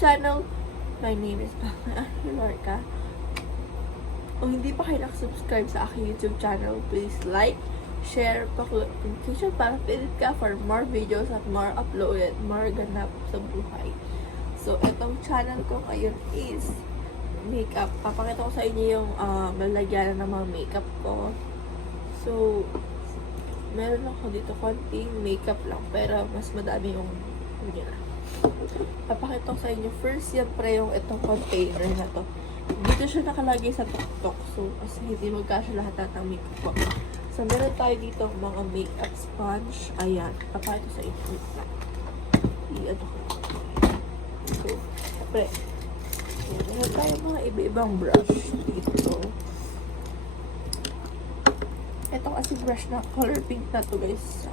channel. My name is Lorca. Kung hindi pa kayo nakasubscribe sa aking YouTube channel, please like, share, notification para pilit ka for more videos at more uploaded, more ganap sa buhay. So, itong channel ko ngayon is makeup. Papakita ko sa inyo yung malagyan ng mga makeup ko. So, meron ako dito konting makeup lang, pero mas madami yung papakita ko sa inyo. First, siyempre yung itong container na to. Dito siya nakalagay sa tuktok. So, kasi hindi magkasya lahat ng makeup ko. So, meron tayo dito mga makeup sponge. Ayan. Papakita sa inyo. I-ano ko. So, siyempre, meron tayo mga iba-ibang brush dito. Ito kasi brush na color pink na to, guys.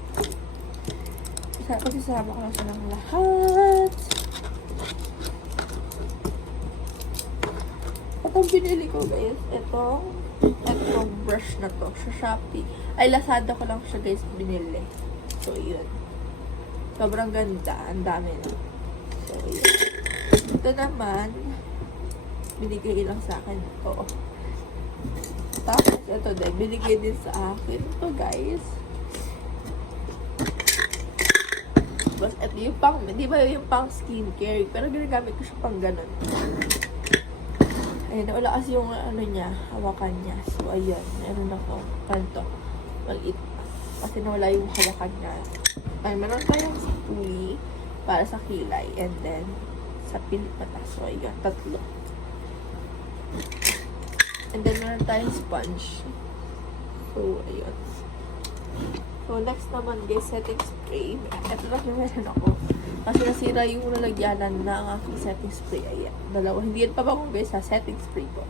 Kasi sama ko na siya ng lahat. Itong binili ko, guys, itong brush na to sa Shopee. Ay, Lazada ko lang siya, guys, binili. So, yun. Sobrang ganda. Ang dami na. So, yun. Ito naman, binigay lang sa akin. Oo. Tapos, ito din. Binigay din sa akin. Ito, guys. Tapos, ito yung pang, di ba yung pang skincare? Pero ginagamit ko siya pang ganun. Ayun, wala kasi yung ano niya, hawakan niya. So, ayun. Meron ako. Kanto. Maliit. Kasi nawala yung hawakan niya. Ay, meron tayong spoolie para sa kilay. And then, sa pinipata. So, ayun. 3. And then, meron tayong sponge. So, ayun. So, next naman, guys, setting spray. Ito lang yung meron ako. Kasi nasira yung nalagyanan ng aking setting spray. Ayan. 2. Hindi yan pa ba kung guys, sa setting spray ko.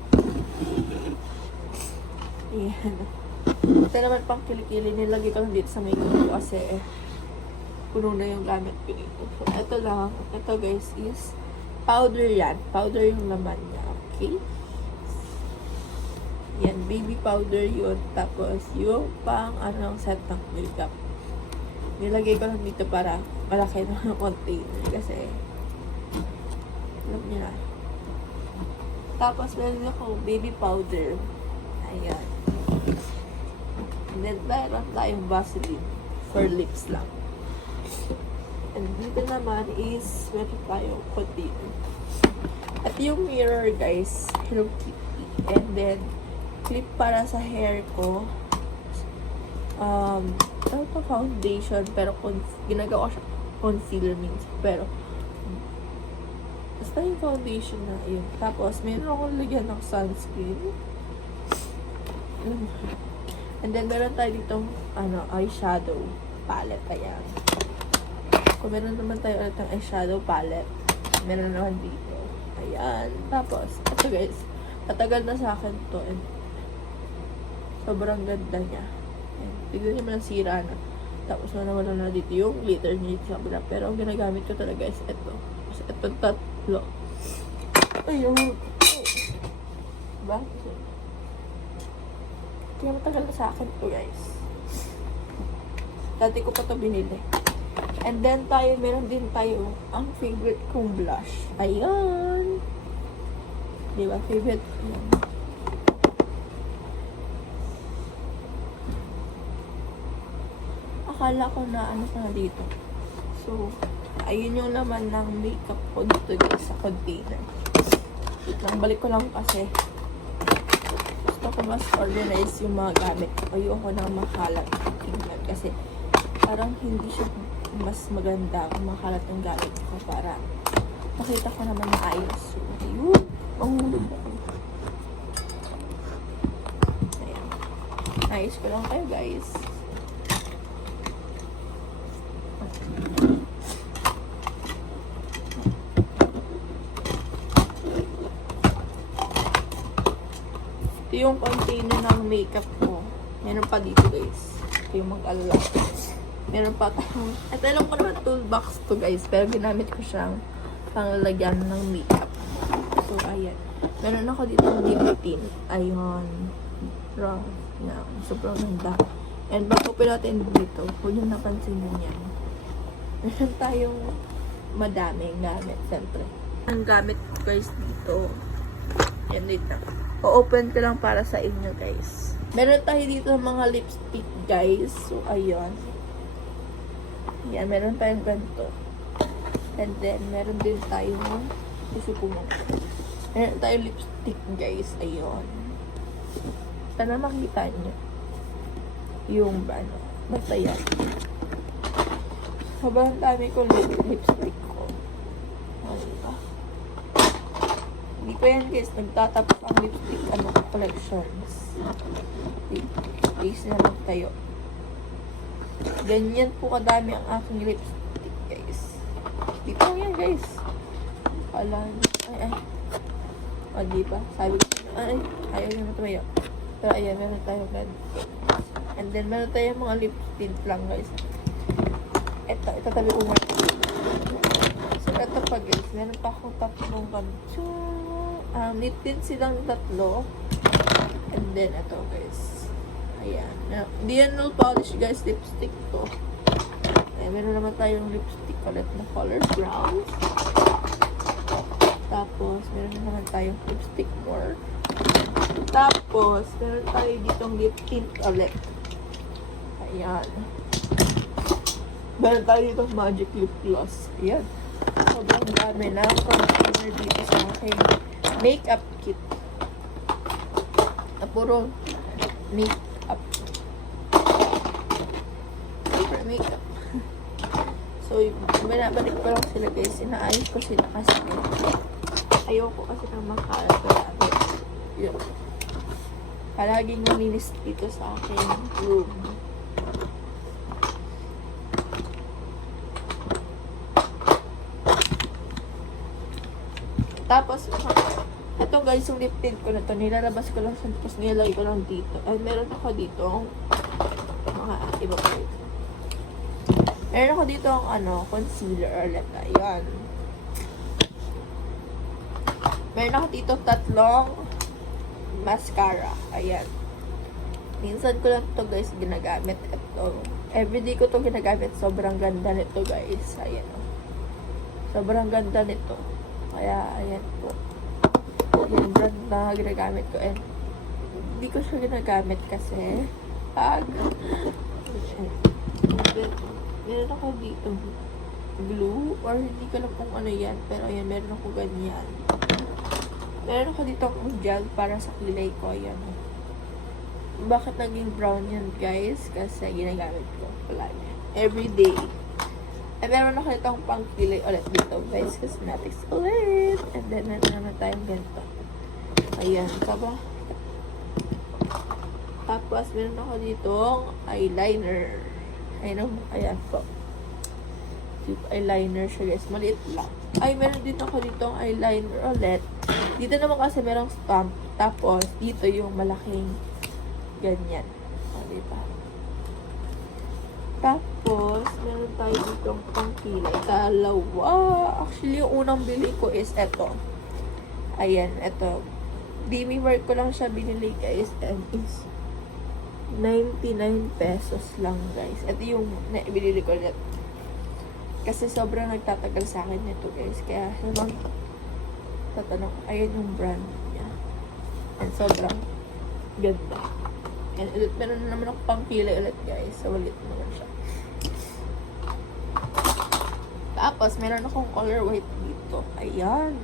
Ayan. Ito naman pang kilikili. Nilagay ko lang dito sa makeup ko kasi puno na yung gamit ko dito. So, ito lang. Ito, guys, is powder yan. Powder yung laman niya. Okay? Yan, baby powder yun. Tapos, yung pang anong set ng makeup. Nilagay ko lang dito para malaki na ng container. Kasi, alam niyo na. Tapos, meron ako baby powder. Ayan. And then, meron tayong Vaseline for lips lang. And dito naman is, meron tayong container. At yung mirror, guys, Hello Kitty. And then, clip para sa hair ko. Ano pa, foundation, pero ginagawa ko siya concealer means, pero basta yung foundation na yun. Tapos, meron akong lagyan ng sunscreen. And then, meron tayo ditong eyeshadow palette. Ayan. Kung meron naman tayo ulit ng eyeshadow palette, meron naman dito. Ayan. Tapos, ito guys, matagal na sa akin to. And sobrang ganda niya. Tignan niyo man sira na. Tapos nawala na dito yung glitter niya sa kabila. Pero ang ginagamit ko talaga is ito. Kasi ito 3. Ayun. Diba? Kaya matagal na sa akin to, guys. Dati ko pa to binili. And then meron din tayo ang favorite kong blush. Ayan. Diba? Favorite ko yan. Akala ko na ano ka na dito. So, ayun yung naman ng makeup ko dito guys sa container. Balik ko lang kasi gusto ko mas organize yung mga gamit. Ayoko na makalat tingnan kasi parang hindi siya mas maganda kung makalat ang gamit ko para makita ko naman na ayos. So, ayun. Mahulog ako. Ayan. Ayos ko lang kayo guys. Ito yung container ng makeup ko. Meron pa dito guys. Ito yung mag-alala. Meron pa tayong, ito lang ko naman toolbox to guys. Pero ginamit ko siyang panglalagyan ng makeup. So ayan. Meron ako dito ng lip Ayun. Raw. Na, sobrang ganda. And bago pa natin dito, kung yung napansin nyo yan. Meron tayong madaming gamit, siyempre. Ang gamit ko guys dito. Yan dito. O-open ko lang para sa inyo guys. Meron tayo dito mga lipstick guys. So, ayun. Yan, meron tayong ganito. And then, meron din tayong meron tayong lipstick guys. Ayun. Sana makita nyo. Yung ano. Basta yan. Sobrang dami ko lipstick ko. Diba? Hindi ko yan guys. Nagtatapos ang lipstick collections. Please naman tayo. Ganyan po kadami ang aking lipstick guys. Di po yan guys. Kala nyo. Ay. O diba? Sabi ko. Ay. Ayaw nyo matumayo. Pero ayan. Meron tayo ganito. And then meron tayo mga lip tint lang guys. Ito tabi ko muna. So ito pa guys. Meron pa akong tatlong ganito. Lip tint silang tatlo. And then ito guys. Ayan. Hindi yan nail polish guys. Lipstick to. Ayan. Meron naman tayong lipstick ulit na color brown. Tapos meron naman tayong lipstick more. Tapos meron tayo ditong lip tint ulit. Ayan. Meron tayo dito magic lip gloss. Ayan. Sobrang dami na container dito sa aking makeup kit. Na puro makeup. Super makeup. So, binabalik ko lang sila guys. Inaayos ko sila kasi ayoko kasi ng makalat. Yun. Palaging malinis dito sa aking room. Tapos, ito guys, yung lip tint ko na to, nilalabas ko lang sa tapos nilagay ko lang dito. Ay, meron ako dito mga iba pa dito. Meron ako dito ang concealer ulit. Ayan. Meron ako dito tatlong mascara. Ayan. Minsan ko lang to guys ginagamit. Ito. Everyday ko to ginagamit. Sobrang ganda nito guys. Ayan. Sobrang ganda nito. Kaya, ayan po. Yung brand na ginagamit ko. And, hindi ko siya ginagamit kasi meron ako dito glue or hindi ko alam kung ano yan. Pero, ayan, meron ako ganyan. Meron ako dito ang gel para sa kilay ko. Ayan. Bakit naging brown yan, guys? Kasi ginagamit ko palagi. Everyday. And meron ako itong pang kilay ulit dito. Vice Cosmetics ulit. And then, meron naman tayong ganito. Ayan. Saba. Tapos, meron ako ditong eyeliner. Ayan po. Eyeliner siya, guys. Maliit lang. Ay, meron din ako ditong eyeliner ulit. Dito naman kasi merong stamp. Tapos, dito yung malaking ganyan. O, diba? Tapos, meron tayo ditong pangkilay. Dalawa. Actually, yung unang bili ko is eto. Ayan, eto. Demi Mark ko lang siya binili, guys. And is 99 pesos lang, guys. Ito yung binili ko ulit. Kasi sobrang nagtatagal sa akin nito, guys. Kaya, sabang tatanong, ayan yung brand niya. And sobrang ganda. And ulit, meron na naman ako pang kilay ulit, guys. So, ulit naman siya. Tapos, meron akong color white dito. Ayan.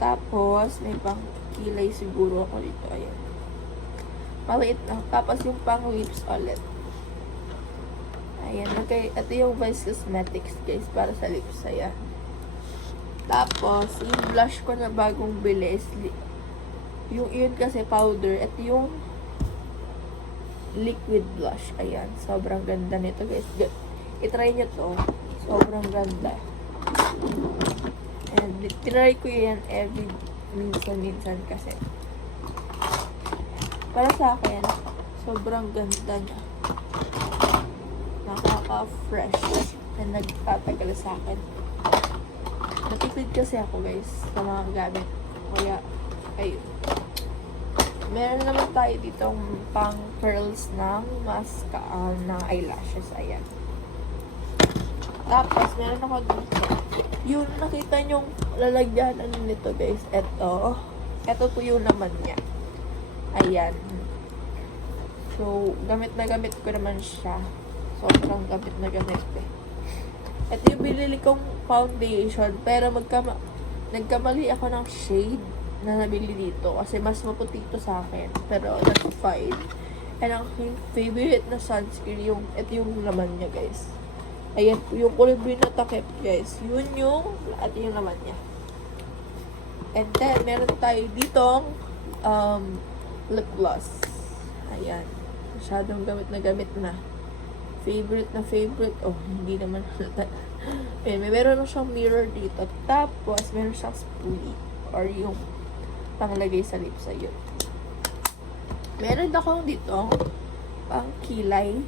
Tapos, may pang kilay siguro ako dito. Ayan. Maliit lang. Tapos, yung pang lips ulit. Ayan. Okay. Ito yung Vice Cosmetics, guys. Para sa lips. Ayan. Tapos, yung blush ko na bagong bili is yung yun kasi powder. Ito yung liquid blush. Ayan. Sobrang ganda nito, guys. I-try nyo to. Sobrang ganda. And tinry ko yan every minsan kasi. Para sa akin, sobrang ganda niya. Nakaka-fresh. And nagtatagal sa akin. Natipid kasi ako, guys, sa mga gamit. Kaya, ayun. Meron naman tayo ditong pang curls ng mascara ng eyelashes. Ayan. Tapos, meron ako dito. Yung nakita nyong lalagyanan nito, guys. Ito po yung laman niya. Ayan. So, gamit na gamit ko naman siya. Sobrang gamit na gamit eh. Ito yung binili kong foundation. Pero nagkamali ako ng shade na nabili dito. Kasi mas maputi ito sa akin. Pero that's fine. And ang aking favorite na sunscreen, ito yung laman niya, guys. Ayan po, yung kulay blue na takip, guys. Yun yung, at yung laman niya. And then, meron tayo ditong lip gloss. Ayan. Masyadong gamit na. Favorite na favorite. Oh, hindi naman. Ayan, meron na siyang mirror dito. Tapos, meron siyang spoolie. Or yung panglagay sa lips. Ayun. Meron akong dito pang kilay.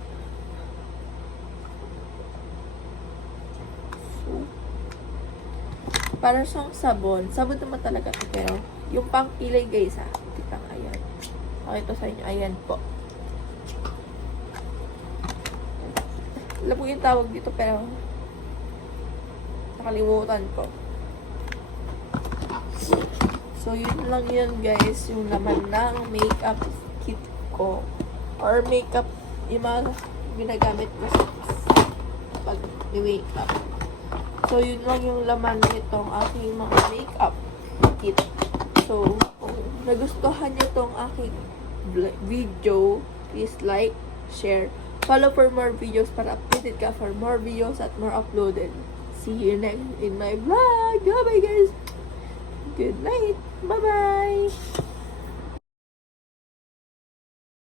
So, para siyang sabon. Sabon naman talaga ito. Pero, yung pang kilay, guys, ha. Kitang, ayan. Pakita sa inyo. Ayan po. Alam ko yung tawag dito, pero nakalimutan ko. So, yun lang yun, guys. Yung laman ng makeup kit ko. Or makeup, yung mga ginagamit ko sa pag makeup. So, yun lang yung laman nitong aking mga makeup kit. So, kung nagustuhan nyo tong aking video, please like, share, follow for more videos para updated ka for more videos at more uploaded. See you next in my vlog. Bye-bye, guys. Good night. Bye-bye.